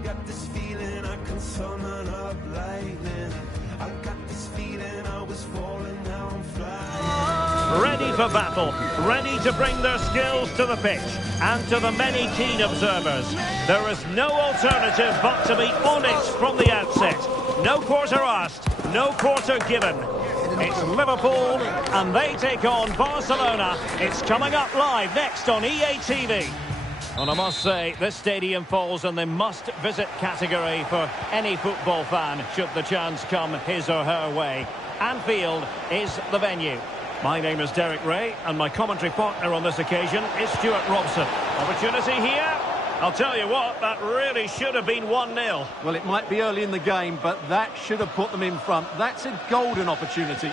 I've got this feeling I can summon up lightning. I've got this feeling I was falling, now I'm flying. Ready for battle, ready to bring their skills to the pitch. And to the many keen observers, there is no alternative but to be on it from the outset. No quarter asked, no quarter given. It's Liverpool, and they take on Barcelona. It's coming up live next on EA TV. And I must say, this stadium falls in the must-visit category for any football fan, should the chance come his or her way. Anfield is the venue. My name is Derek Ray, and my commentary partner on this occasion is Stuart Robson. Opportunity here. I'll tell you what, that really should have been 1-0. Well, it might be early in the game, but that should have put them in front. That's a golden opportunity.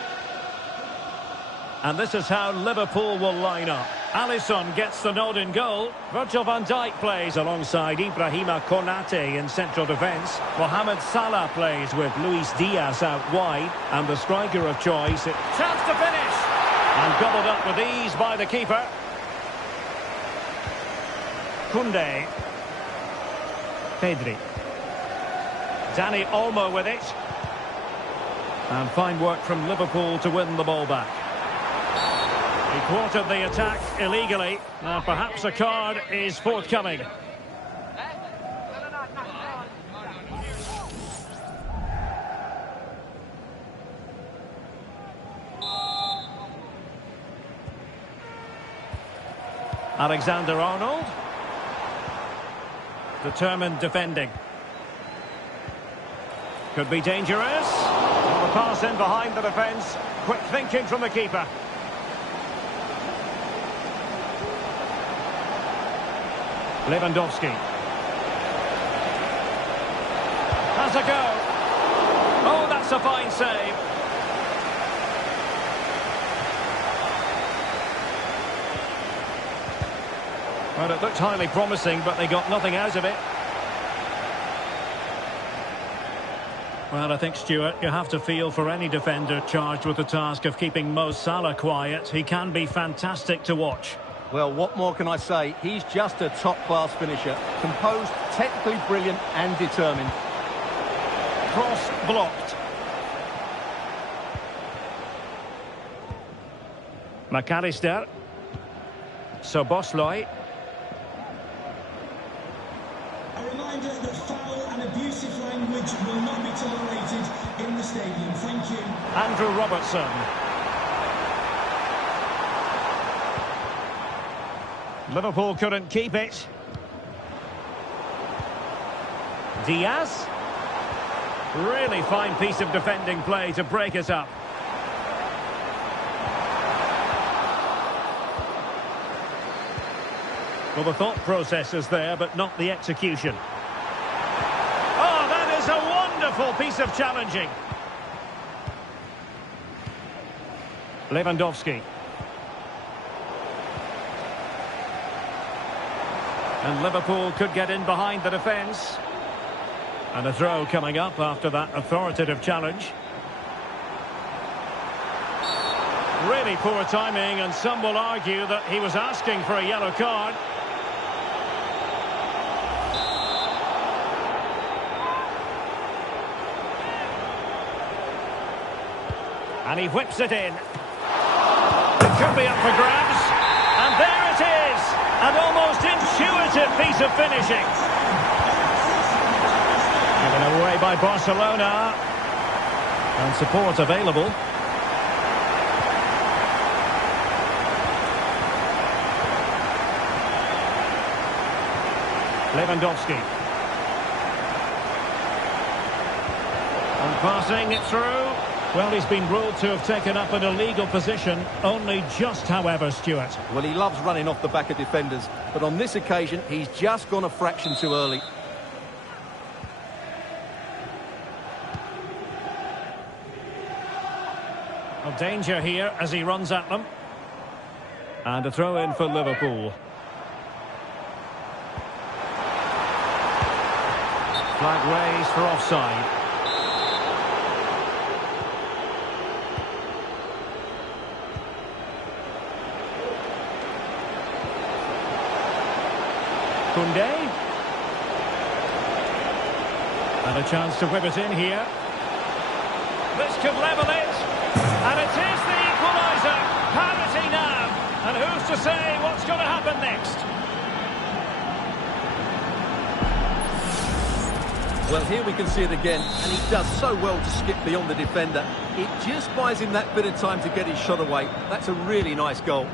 And this is how Liverpool will line up. Alisson gets the nod in goal. Virgil van Dijk plays alongside Ibrahima Konate in central defence. Mohamed Salah plays with Luis Diaz out wide. And the striker of choice. Chance to finish! And gobbled up with ease by the keeper. Koundé. Pedri. Dani Olmo with it. And fine work from Liverpool to win the ball back. He quartered the attack illegally. Now perhaps a card is forthcoming. Alexander-Arnold. Determined defending. Could be dangerous. Well, the pass in behind the defence. Quick thinking from the keeper. Lewandowski. Has a go. Oh, that's a fine save. Well, it looked highly promising, but they got nothing out of it. Well, I think, Stuart, you have to feel for any defender charged with the task of keeping Mo Salah quiet. He can be fantastic to watch. Well, what more can I say? He's just a top-class finisher. Composed, technically brilliant and determined. Cross blocked. McAllister. Szoboszlai. A reminder that foul and abusive language will not be tolerated in the stadium. Thank you. Andrew Robertson. Liverpool couldn't keep it. Diaz. Really fine piece of defending play to break it up. Well, the thought process is there, but not the execution. Oh, that is a wonderful piece of challenging. Lewandowski. And Liverpool could get in behind the defence. And a throw coming up after that authoritative challenge. Really poor timing, and some will argue that he was asking for a yellow card. And he whips it in. It could be up for grabs. And there it is! An almost intuitive piece of finishing. Given away by Barcelona. And support available. Lewandowski. And passing it through. Well, he's been ruled to have taken up an illegal position. Only just, however, Stuart. Well, he loves running off the back of defenders. But on this occasion, he's just gone a fraction too early. Well, danger here as he runs at them. And a throw in for Liverpool. Flag raised for offside. Koundé. And a chance to whip it in here. This could level it. And it is the equaliser. Parity now. And who's to say what's going to happen next? Well, here we can see it again, and he does so well to skip beyond the defender. It just buys him that bit of time to get his shot away. That's a really nice goal.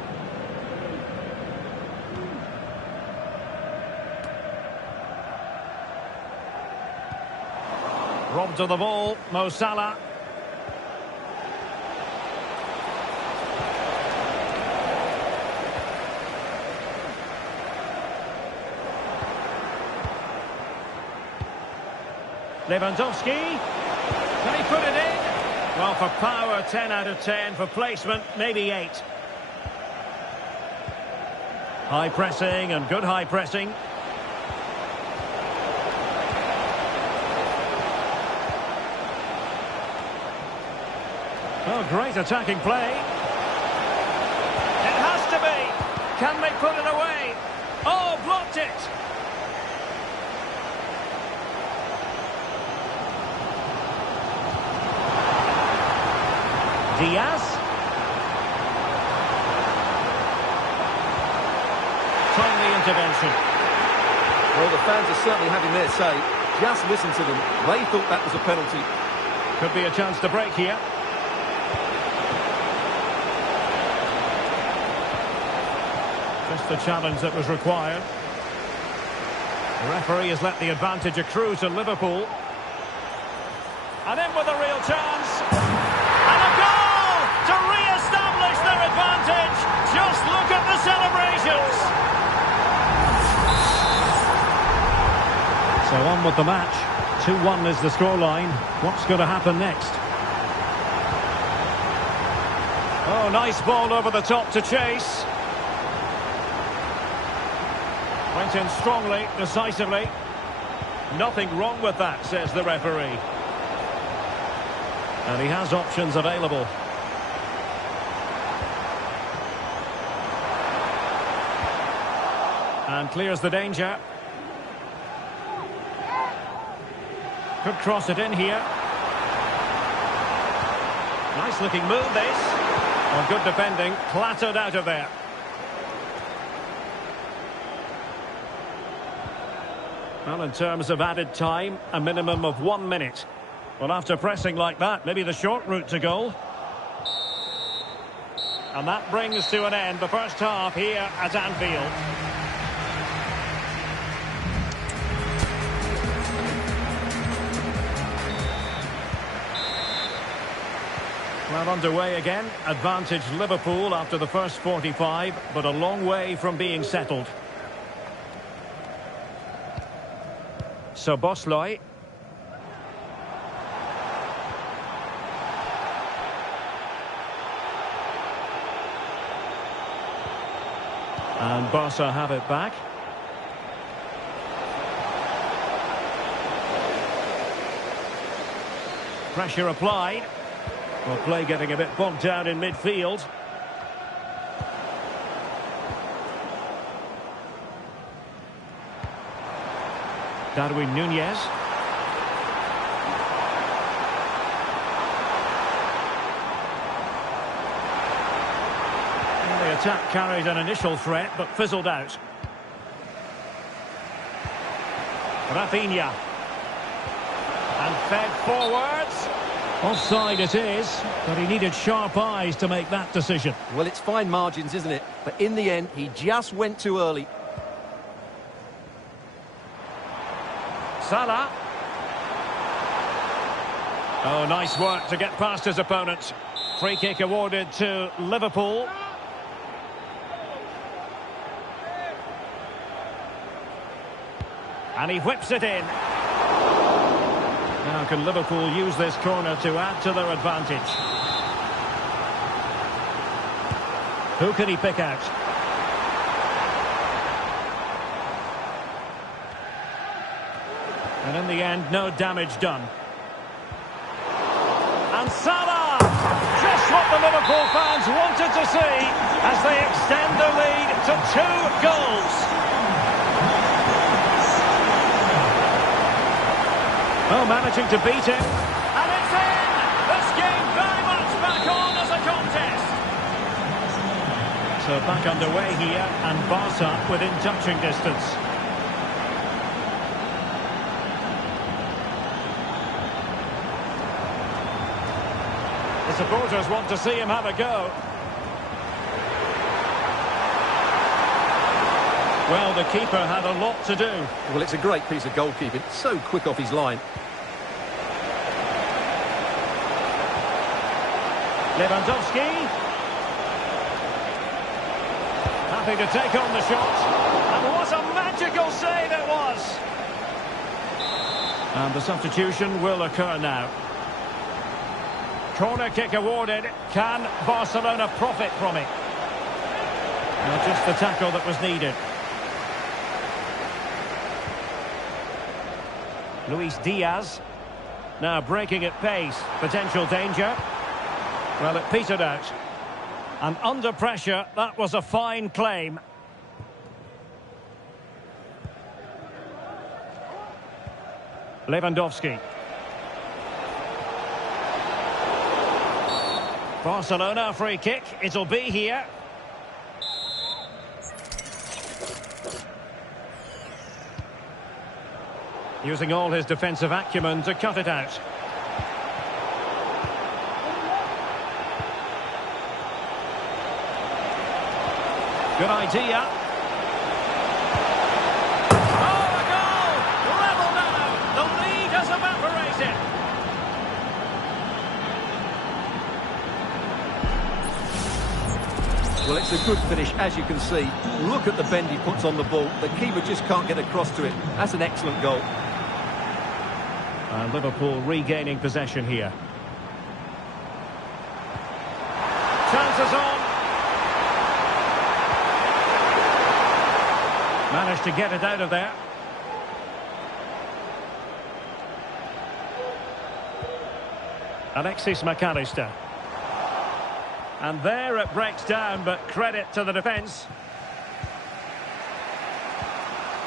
Robbed of the ball, Mo Salah. Lewandowski. Can he put it in? Well, for power, 10 out of 10. For placement, maybe 8. High pressing and good high pressing. Oh, great attacking play. It has to be. Can they put it away? Oh, blocked it. Diaz. Timely intervention. Well, the fans are certainly having their say. Just listen to them. They thought that was a penalty. Could be a chance to break here. Just the challenge that was required. The referee has let the advantage accrue to Liverpool. And in with a real chance. And a goal to re-establish their advantage. Just look at the celebrations. So on with the match. 2-1 is the scoreline. What's going to happen next? Oh, nice ball over the top to chase. Went in strongly, decisively. Nothing wrong with that, says the referee. And he has options available. And clears the danger. Could cross it in here. Nice looking move this. Well, good defending, clattered out of there. Well, in terms of added time, a minimum of 1 minute. Well, after pressing like that, maybe the short route to goal. And that brings to an end the first half here at Anfield. Well, underway again. Advantage Liverpool after the first 45, but a long way from being settled. So Bosley. And Barca have it back. Pressure applied. Well, play getting a bit bogged down in midfield. Darwin Nunez. And the attack carried an initial threat, but fizzled out. Rafinha. And fed forwards. Offside it is, but he needed sharp eyes to make that decision. Well, it's fine margins, isn't it? But in the end, he just went too early. Salah. Oh, nice work to get past his opponents. Free kick awarded to Liverpool. And he whips it in. Now can Liverpool use this corner to add to their advantage? Who can he pick out? And in the end, no damage done. And Salah! Just what the Liverpool fans wanted to see as they extend their lead to 2 goals. Oh, managing to beat him. And it's in! This game very much back on as a contest. So back underway here, and Barca within touching distance. The supporters want to see him have a go. Well, the keeper had a lot to do. Well, it's a great piece of goalkeeping. So quick off his line. Lewandowski. Happy to take on the shot. And what a magical save it was. And the substitution will occur now. Corner kick awarded. Can Barcelona profit from it? Well, just the tackle that was needed. Luis Diaz. Now breaking at pace. Potential danger. Well, it petered out. And under pressure, that was a fine claim. Lewandowski. Barcelona free kick. It'll be here. Using all his defensive acumen to cut it out. Good idea. Oh, a goal! Level now. The lead has evaporated. Well, it's a good finish, as you can see. Look at the bend he puts on the ball. The keeper just can't get across to it. That's an excellent goal. And Liverpool regaining possession here. Chances on. Managed to get it out of there. Alexis McAllister. And there it breaks down, but credit to the defence.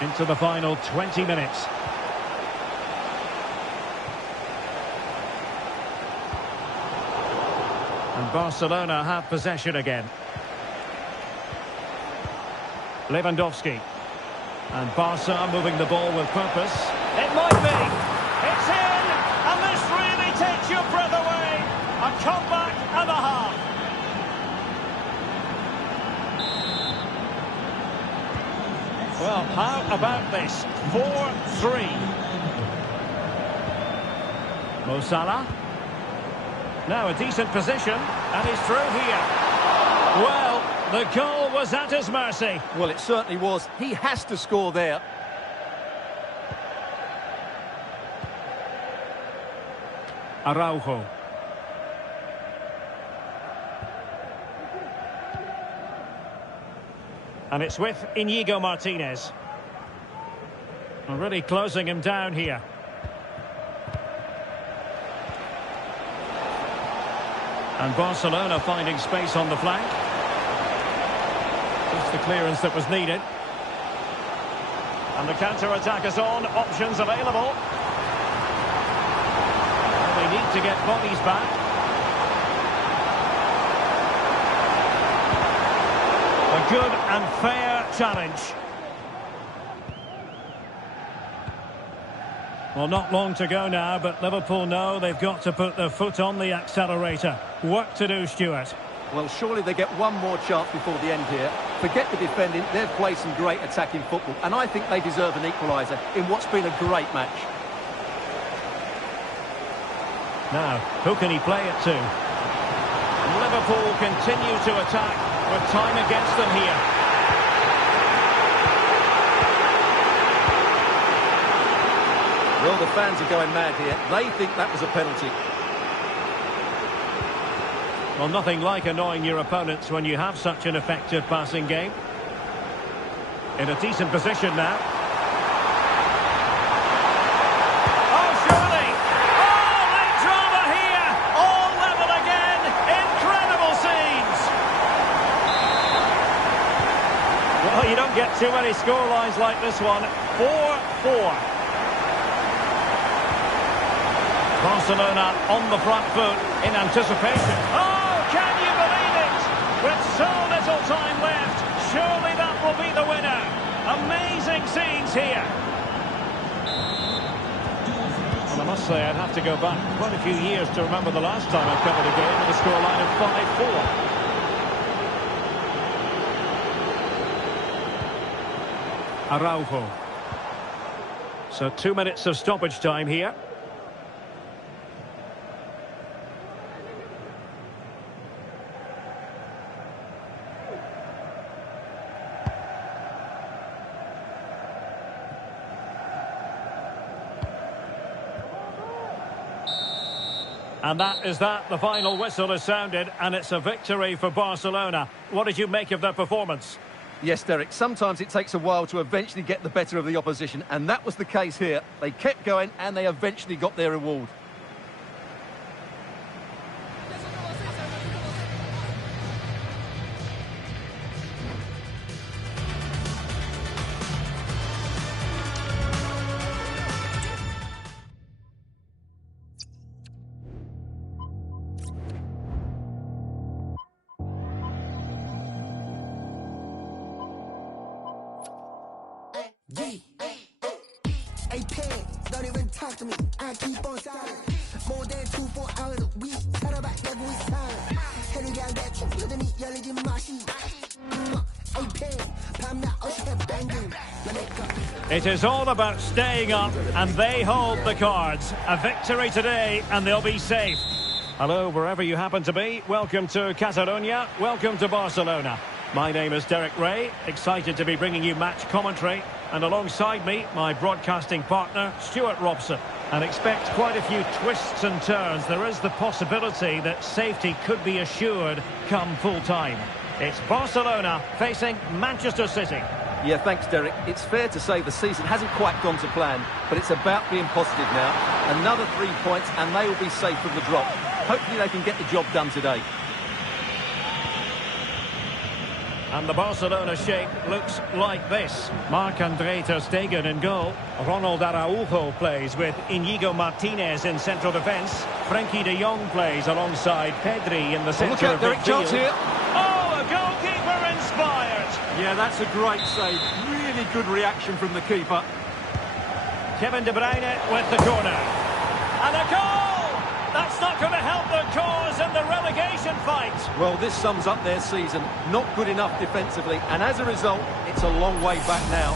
Into the final 20 minutes. And Barcelona have possession again. Lewandowski. And Barca moving the ball with purpose. It might be. It's in! And this really takes your breath away. A comeback and a half. Well, how about this? 4-3. Mo Salah. Now a decent position. And he's through here. Well, the goal was at his mercy. Well, it certainly was. He has to score there. Araujo. And it's with Íñigo Martínez. Already closing him down here. And Barcelona finding space on the flank. Just the clearance that was needed. And the counter-attack is on. Options available. They need to get bodies back. A good and fair challenge. Well, not long to go now, but Liverpool know they've got to put their foot on the accelerator. Work to do, Stuart. Well, surely they get one more chance before the end here. Forget the defending, they've played some great attacking football, and I think they deserve an equaliser in what's been a great match. Now, who can he play it to? Liverpool continue to attack with time against them here. Well, the fans are going mad here. They think that was a penalty. Well, nothing like annoying your opponents when you have such an effective passing game. In a decent position now. Oh, surely! Oh, late drama here! All level again! Incredible scenes! Well, you don't get too many scorelines like this one. 4-4. Barcelona on the front foot in anticipation. Oh, can you believe it? With so little time left, surely that will be the winner. Amazing scenes here. Well, I must say, I'd have to go back quite a few years to remember the last time I covered a game with a scoreline of 5-4. Araujo. So 2 minutes of stoppage time here. And that is that. The final whistle is sounded, and it's a victory for Barcelona. What did you make of their performance? Yes, Derek, sometimes it takes a while to eventually get the better of the opposition, and that was the case here. They kept going, and they eventually got their reward. Don't even talk to me. I keep on silent. More than 2-4 hours a week. Tell her back never with time. Hey, you got that you look at me yelling in my sheet. It is all about staying up, and they hold the cards. A victory today, and they'll be safe. Hello, wherever you happen to be. Welcome to Catalonia. Welcome to Barcelona. My name is Derek Ray, excited to be bringing you match commentary. And alongside me, my broadcasting partner, Stuart Robson. And expect quite a few twists and turns. There is the possibility that safety could be assured come full time. It's Barcelona facing Manchester City. Yeah, thanks, Derek. It's fair to say the season hasn't quite gone to plan, but it's about being positive now. Another 3 points, and they will be safe from the drop. Hopefully they can get the job done today. And the Barcelona shape looks like this. Marc-André ter Stegen in goal. Ronald Araujo plays with Inigo Martinez in central defence. Frenkie de Jong plays alongside Pedri in the centre of Derek, chance here. Oh, a goalkeeper inspired. Yeah, that's a great save. Really good reaction from the keeper. Kevin De Bruyne with the corner. And a goal! That's not going to help their cause in the relegation fight. Well, this sums up their season. Not good enough defensively, and as a result, it's a long way back now.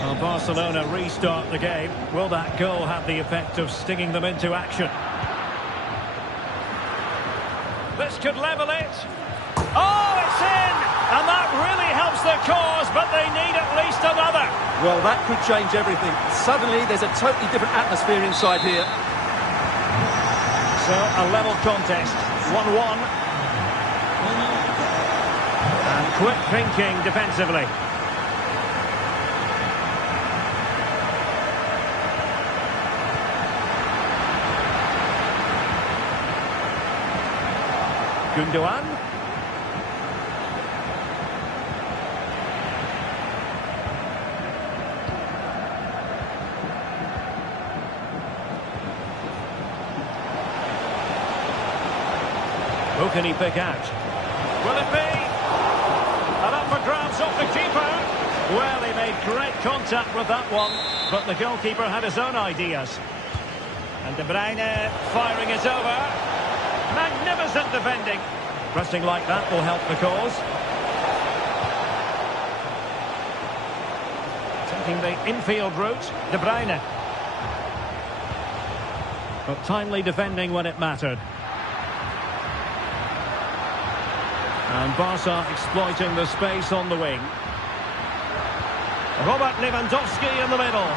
Well, Barcelona restart the game. Will that goal have the effect of stinging them into action? This could level it. Oh, it's in! And that really helps their cause, but they need at least another. Well, that could change everything. Suddenly, there's a totally different atmosphere inside here. So, a level contest. 1-1. And quick thinking defensively. Gundogan. Who can he pick out? Will it be? And up for grabs off the keeper. Well, he made great contact with that one, but the goalkeeper had his own ideas. And De Bruyne firing it over. Magnificent defending. Pressing like that will help the cause. Taking the infield route, De Bruyne. But timely defending when it mattered. And Barca exploiting the space on the wing. Robert Lewandowski in the middle.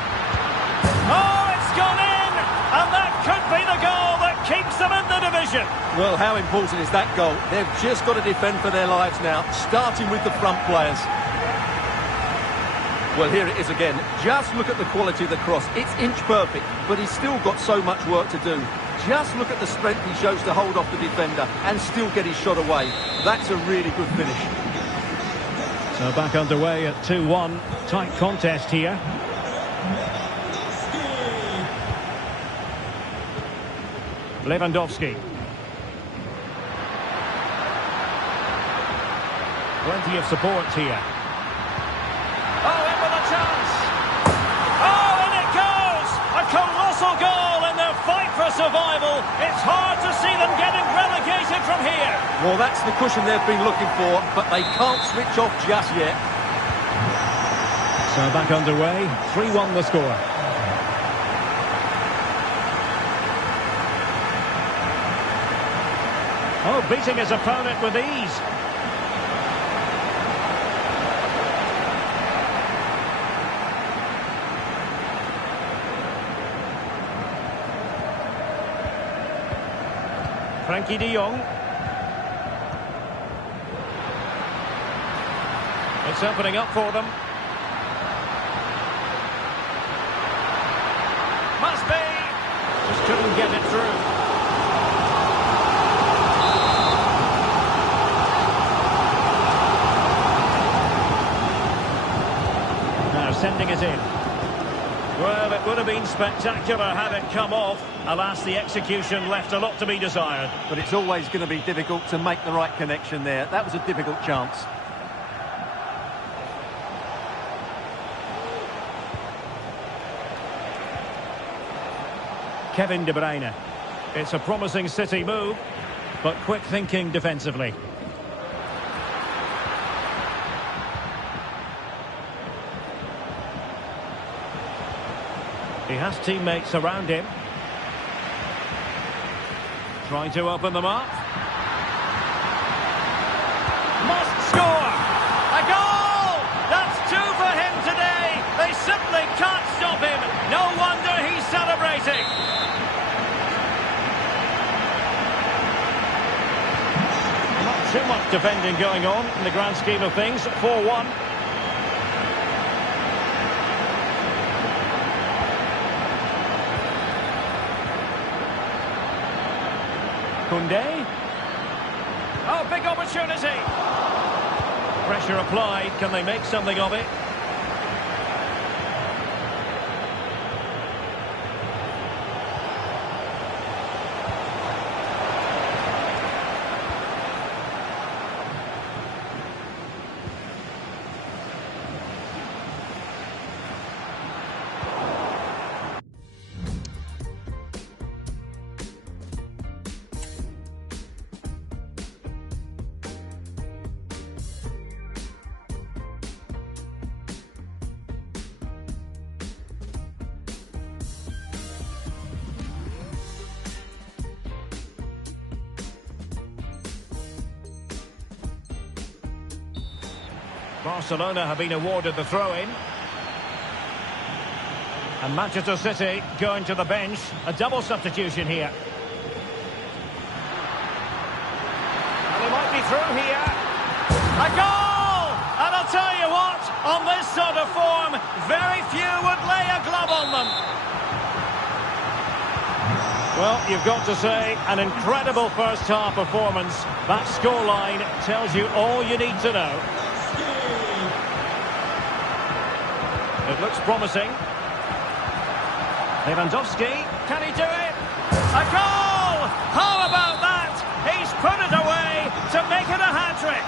Oh, it's gone in! And that could be the goal that keeps them in the division. Well, how important is that goal? They've just got to defend for their lives now, starting with the front players. Well, here it is again. Just look at the quality of the cross. It's inch perfect, but he's still got so much work to do. Just look at the strength he shows to hold off the defender and still get his shot away. That's a really good finish. So back underway at 2-1. Tight contest here. Lewandowski. Plenty of support here. Oh, in with a chance. Oh, and it goes! A colossal goal in their fight for survival. It's hard to see them getting relegated from here. Well, that's the cushion they've been looking for, but they can't switch off just yet. So back underway, 3-1 the score. Oh, beating his opponent with ease. Frankie de Jong. It's opening up for them. Must be. Just couldn't get it through. Now sending it in. Well, it would have been spectacular had it come off. Alas, the execution left a lot to be desired. But it's always going to be difficult to make the right connection there. That was a difficult chance. Kevin De Bruyne. It's a promising City move, but quick thinking defensively. He has teammates around him. Trying to open them up. Must score! A goal! That's 2 for him today. They simply can't stop him. No wonder he's celebrating. Not too much defending going on in the grand scheme of things. 4-1. Koundé. Oh, big opportunity. Pressure applied. Can they make something of it? Barcelona have been awarded the throw-in. And Manchester City going to the bench. A double substitution here. And they might be through here. A goal! And I'll tell you what, on this sort of form, very few would lay a glove on them. Well, you've got to say, an incredible first-half performance. That scoreline tells you all you need to know. It looks promising. Lewandowski, can he do it? A goal! How about that? He's put it away to make it a hat-trick.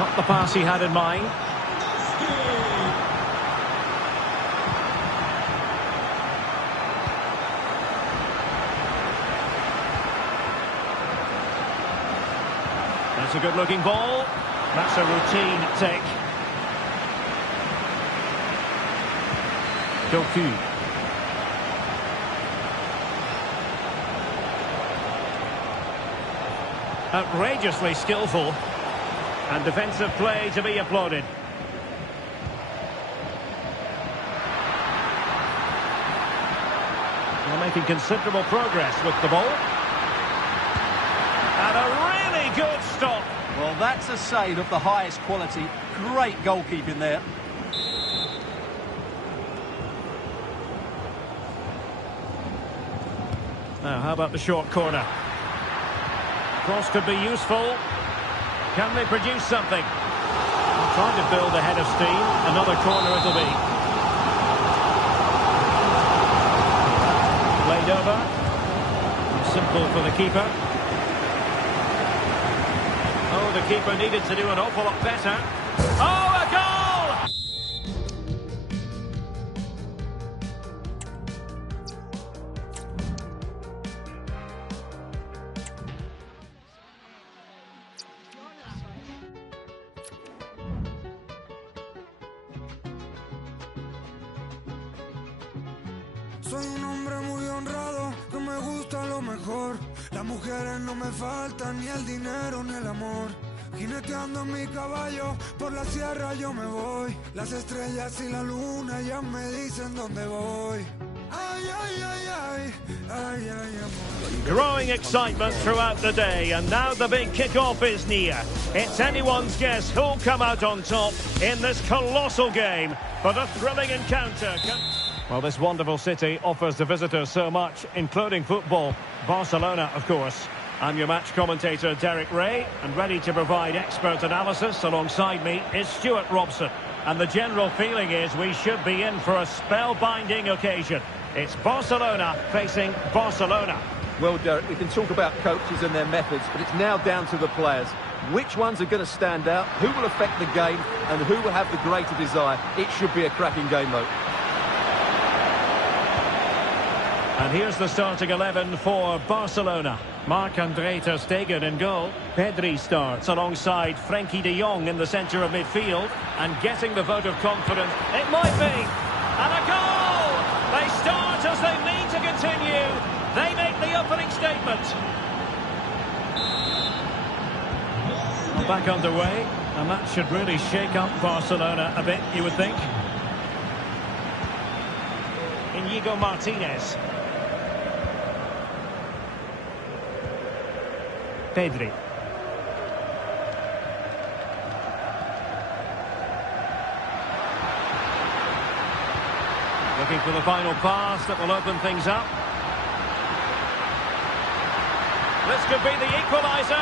Not the pass he had in mind. That's a good-looking ball. That's a routine take. Doku. Outrageously skillful. And defensive play to be applauded. They're making considerable progress with the ball. And a really good stop. Well, that's a save of the highest quality. Great goalkeeping there. Now, how about the short corner? Cross could be useful. Can they produce something? Trying to build a head of steam. Another corner it'll be. Played over. Simple for the keeper. Oh, the keeper needed to do an awful lot better. Oh, a goal! Soy un hombre muy honrado, que me gusta lo mejor. Las mujeres no me faltan, ni el dinero ni el amor. Jineteando en mi caballo, por la sierra yo me voy. Las estrellas y la luna ya me dicen dónde voy. Ay, ay, ay, ay, ay, ay, amor. Growing excitement throughout the day, and now the big kick-off is near. It's anyone's guess who'll come out on top in this colossal game. But a thrilling encounter. Well, this wonderful city offers the visitors so much, including football. Barcelona, of course. I'm your match commentator, Derek Ray, and ready to provide expert analysis alongside me is Stuart Robson. And the general feeling is we should be in for a spellbinding occasion. It's Barcelona facing Barcelona. Well, Derek, we can talk about coaches and their methods, but it's now down to the players. Which ones are going to stand out, who will affect the game, and who will have the greater desire? It should be a cracking game, though. And here's the starting 11 for Barcelona. Marc-Andre ter Stegen in goal. Pedri starts alongside Frenkie de Jong in the centre of midfield. And getting the vote of confidence, it might be. And a goal! They start as they mean to continue. They make the opening statement. Well, back underway. And that should really shake up Barcelona a bit, you would think. Inigo Martinez. Pedri. Looking for the final pass that will open things up. This could be the equaliser.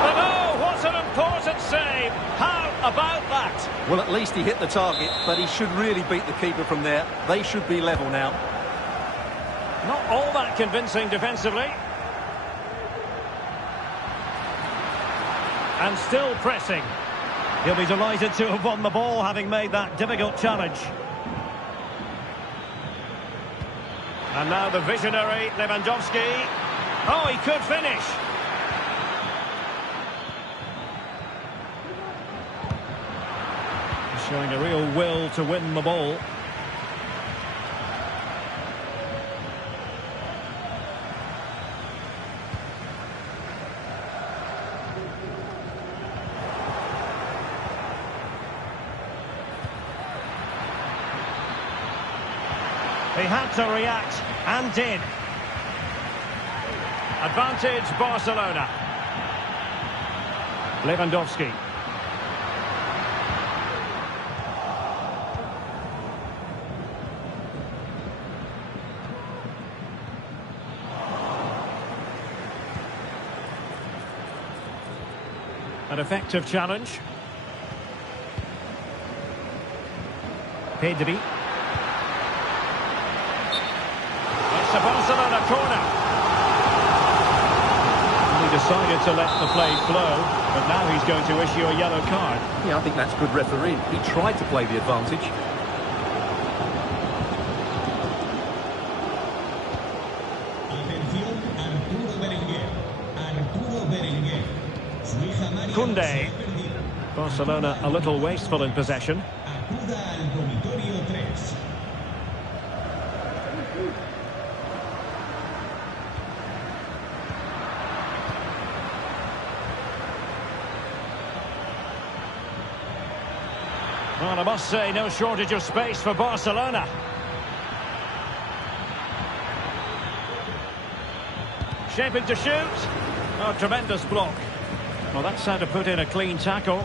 But oh, what an important save. How about that? Well, at least he hit the target, but he should really beat the keeper from there. They should be level now. Not all that convincing defensively. And still pressing. He'll be delighted to have won the ball, having made that difficult challenge. And now the visionary Lewandowski. Oh, he could finish. Showing a real will to win the ball. He had to react, and did. Advantage Barcelona. Lewandowski. An effective challenge. Pedri. It's a Barcelona corner. He decided to let the play flow, but now he's going to issue a yellow card. Yeah, I think that's good refereeing. He tried to play the advantage. Koundé. Barcelona a little wasteful in possession. Well, I must say, no shortage of space for Barcelona. Shaping to shoot. Oh, tremendous block. Well, that's how to put in a clean tackle.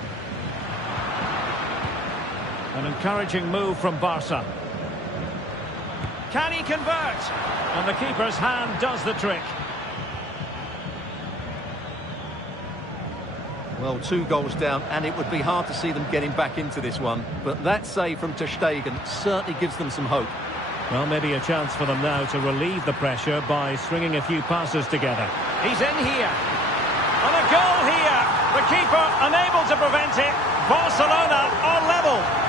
An encouraging move from Barca. Can he convert? And the keeper's hand does the trick. Well, 2 goals down, and it would be hard to see them getting back into this one. But that save from ter Stegen certainly gives them some hope. Well, maybe a chance for them now to relieve the pressure by stringing a few passes together. He's in here. And a goal here. The keeper unable to prevent it. Barcelona are level.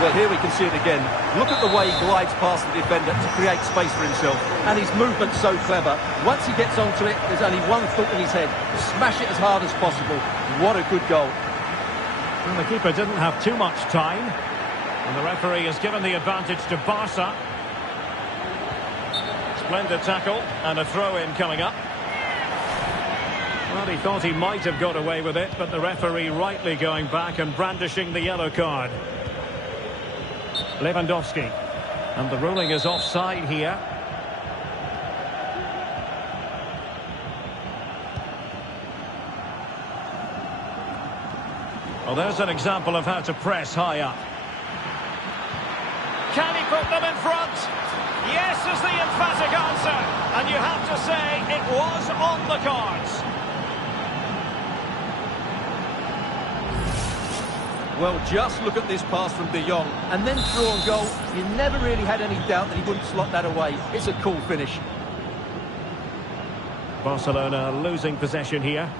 Well, here we can see it again. Look at the way he glides past the defender to create space for himself. And his movement's so clever. Once he gets onto it, there's only one thought in his head. Smash it as hard as possible. What a good goal. Well, the keeper didn't have too much time. And the referee has given the advantage to Barca. Splendid tackle and a throw-in coming up. Well, he thought he might have got away with it, but the referee rightly going back and brandishing the yellow card. Lewandowski. And the ruling is offside here. Well, there's an example of how to press high up. Can he put them in front? Yes is the emphatic answer. And you have to say it was on the cards. Well, just look at this pass from De Jong, and then through on goal. You never really had any doubt that he wouldn't slot that away. It's a cool finish. Barcelona losing possession here.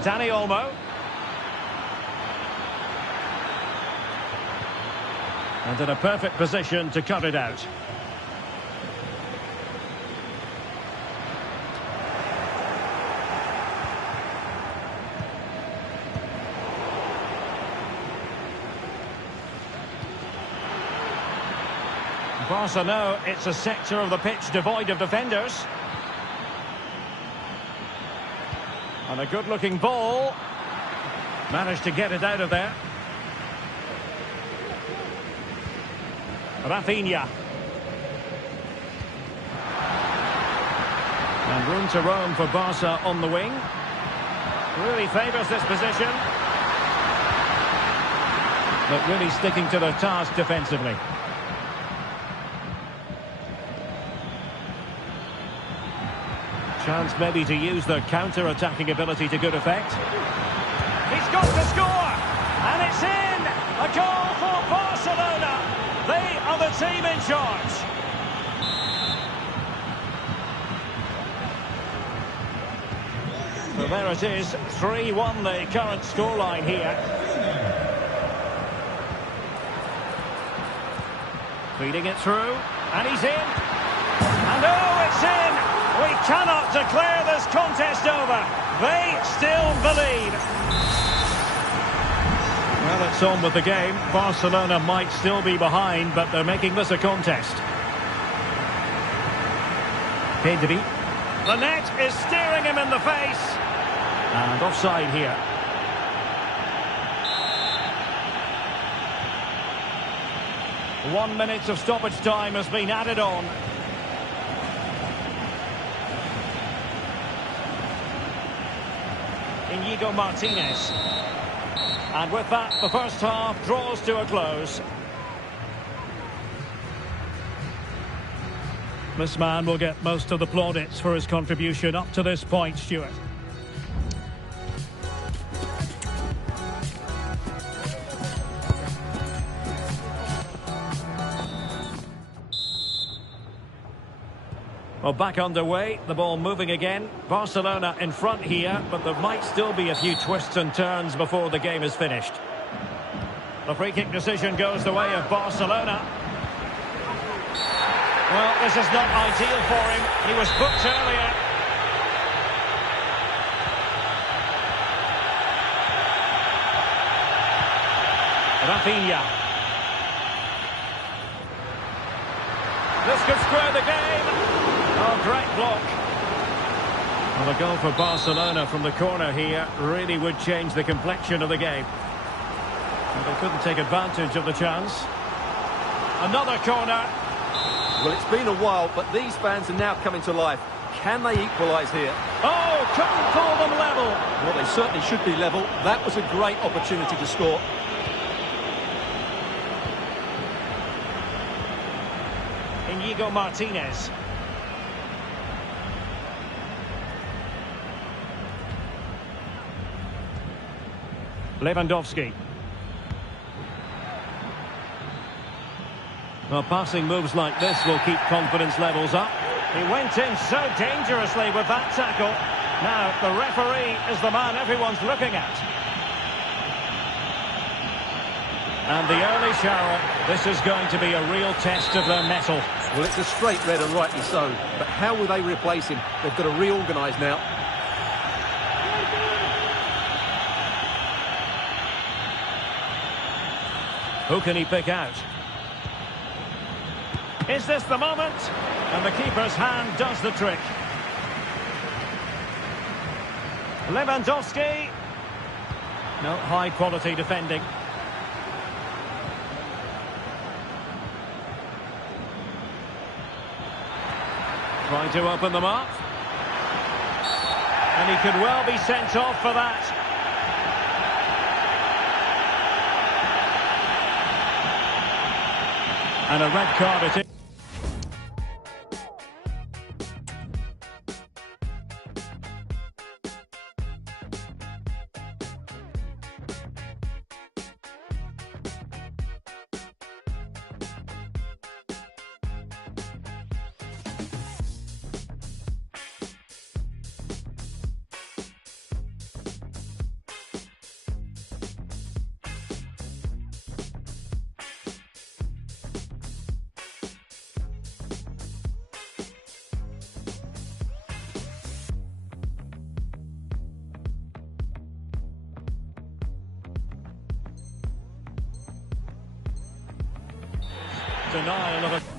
Dani Olmo. And in a perfect position to cut it out. Barca know it's a sector of the pitch devoid of defenders. And a good-looking ball. Managed to get it out of there. Rafinha. And room to roam for Barca on the wing. Really favours this position. But really sticking to their task defensively. Chance maybe to use their counter-attacking ability to good effect. He's got to score! And it's in! A goal for Barcelona! They are the team in charge. So there it is, 3-1 the current scoreline here. Feeding it through, and he's in. And oh, it's in! We cannot declare this contest over. They still believe. Well, it's on with the game. Barcelona might still be behind, but they're making this a contest. Pedri. The net is staring him in the face. And offside here. One minute of stoppage time has been added on. Inigo Martinez. And with that, the first half draws to a close. This man will get most of the plaudits for his contribution up to this point, Stuart. Well, back underway, the ball moving again. Barcelona in front here, but there might still be a few twists and turns before the game is finished. The free kick decision goes the way of Barcelona. Well, this is not ideal for him. He was booked earlier. Rafinha. This could square the game. Oh, great block. Well, a goal for Barcelona from the corner here really would change the complexion of the game. Well, they couldn't take advantage of the chance. Another corner. Well, it's been a while, but these fans are now coming to life. Can they equalise here? Oh, couldn't pull them level. Well, they certainly should be level. That was a great opportunity to score. Inigo Martinez. Lewandowski. Well, passing moves like this will keep confidence levels up. He went in so dangerously with that tackle. Now, the referee is the man everyone's looking at. And the early shower, this is going to be a real test of their mettle. Well, it's a straight red and rightly so. But how will they replace him? They've got to reorganise now. Who can he pick out? Is this the moment? And the keeper's hand does the trick. Lewandowski. No, high quality defending. Trying to open them up. And he could well be sent off for that. And a red card it is. Denial of a...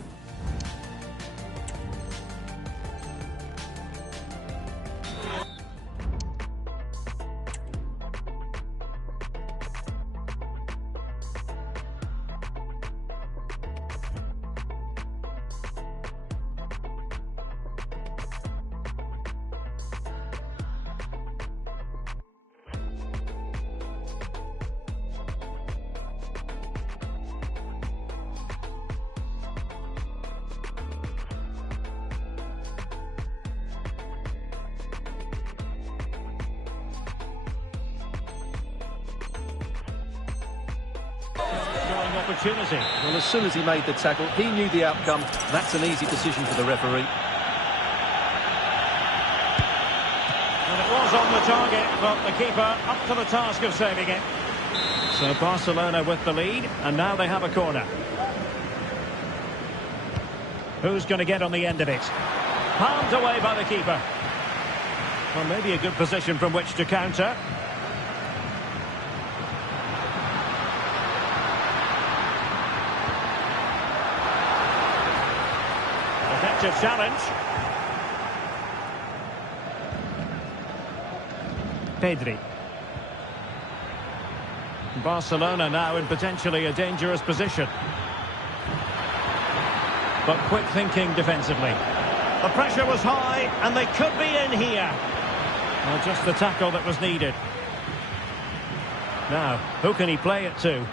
opportunity. Well, as soon as he made the tackle, he knew the outcome. That's an easy decision for the referee. And it was on the target, but the keeper up to the task of saving it. So Barcelona with the lead, and now they have a corner. Who's going to get on the end of it? Palmed away by the keeper. Well, maybe a good position from which to counter. Effective challenge. Pedri. Barcelona now in potentially a dangerous position. But quick thinking defensively. The pressure was high and they could be in here. Well, just the tackle that was needed. Now, who can he play it to?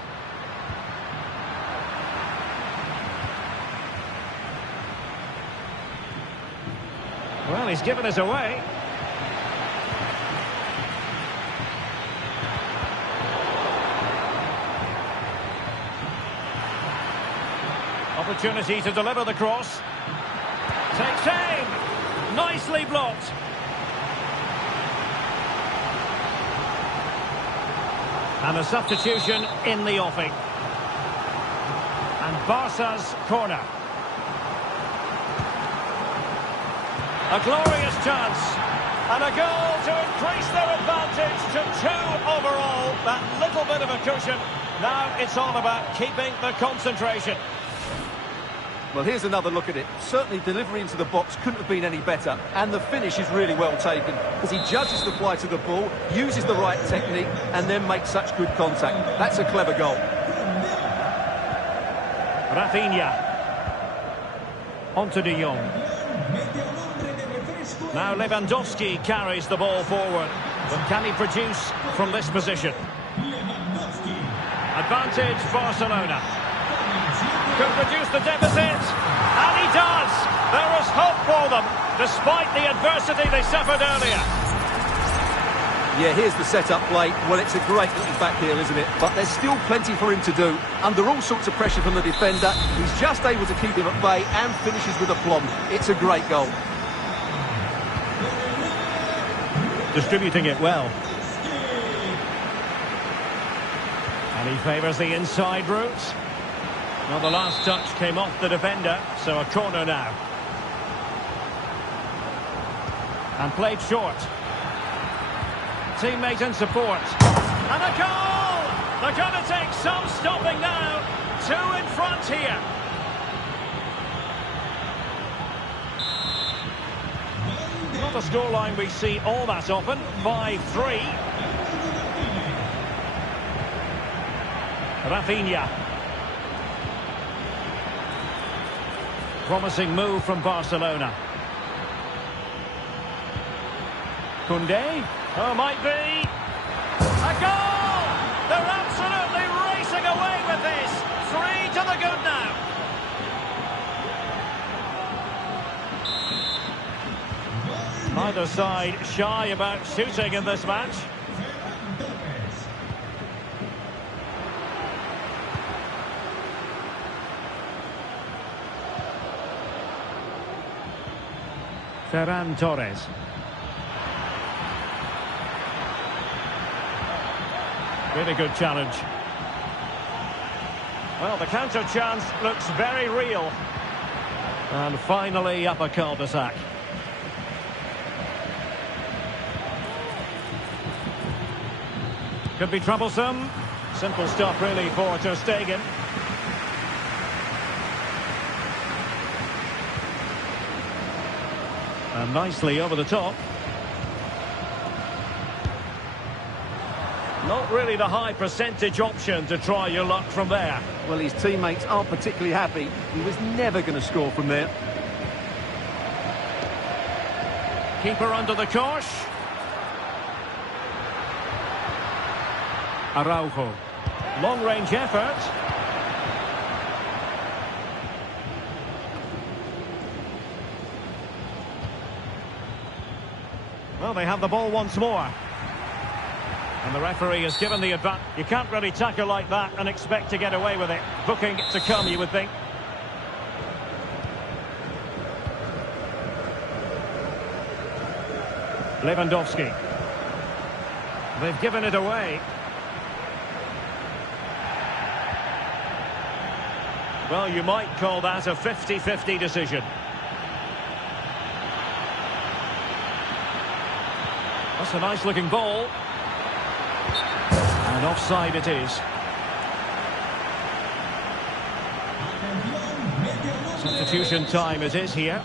Well, he's given us away. Opportunity to deliver the cross. Takes aim. Nicely blocked. And a substitution in the offing. And Barca's corner. A glorious chance. And a goal to increase their advantage to 2 overall. That little bit of a cushion. Now it's all about keeping the concentration. Well, here's another look at it. Certainly delivery into the box couldn't have been any better. And the finish is really well taken. As he judges the flight of the ball, uses the right technique, and then makes such good contact. That's a clever goal. Rafinha. Onto de Jong. Now Lewandowski carries the ball forward. But can he produce from this position? Advantage Barcelona. Could reduce the deficit. And he them, despite the adversity they suffered earlier. Yeah, here's the set-up play. Well, it's a great little back heel, isn't it? But there's still plenty for him to do. Under all sorts of pressure from the defender, he's just able to keep him at bay and finishes with aplomb. It's a great goal. Distributing it well. And he favours the inside route. Well, the last touch came off the defender, so a corner now. And played short. Teammate and support. And a goal! They're going to take some stopping now. 2 in front here. Not a scoreline we see all that often. 5-3. Rafinha. Promising move from Barcelona. Koundé. Oh, might be. A goal! They're absolutely racing away with this. 3 to the good now. Neither side shy about shooting in this match. Ferran Torres. Really good challenge. Well, the counter chance looks very real. And finally up a cul-de-sac. Could be troublesome. Simple stop really for Ter Stegen. And nicely over the top. Not really the high percentage option to try your luck from there. Well, his teammates aren't particularly happy. He was never going to score from there. Keeper under the cosh. Araujo. Long-range effort. Well, they have the ball once more. And the referee has given the advantage. You can't really tackle like that and expect to get away with it. Booking to come, you would think. Lewandowski. They've given it away. Well, you might call that a 50-50 decision. That's a nice-looking ball. And offside it is. Substitution time it is here.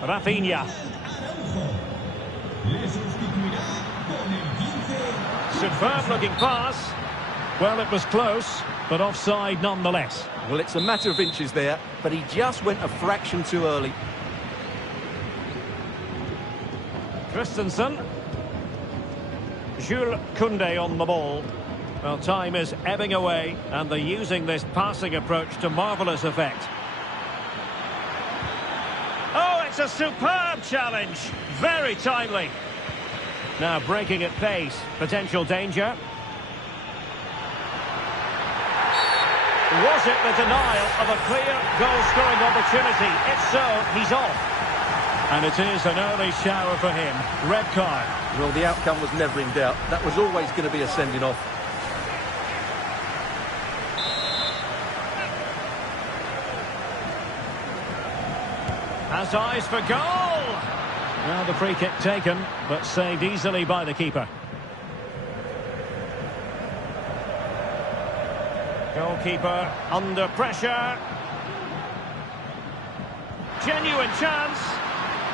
Rafinha. Superb looking pass. Well, it was close, but offside nonetheless. Well, it's a matter of inches there, but he just went a fraction too early. Christensen. Jules Koundé on the ball. Well, time is ebbing away, and they're using this passing approach to marvellous effect. Oh, it's a superb challenge. Very timely. Now breaking at pace. Potential danger. Was it the denial of a clear goal-scoring opportunity? If so, he's off. And it is an early shower for him. Red card. Well, the outcome was never in doubt. That was always going to be a sending off. Has eyes for goal. Now the free kick taken, but saved easily by the keeper. Goalkeeper under pressure. Genuine chance.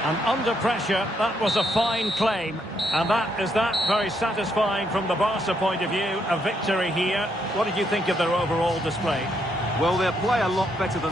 And under pressure, that was a fine claim. And that is very satisfying from the Barca point of view. A victory here. What did you think of their overall display? Well, they'll play a lot better than...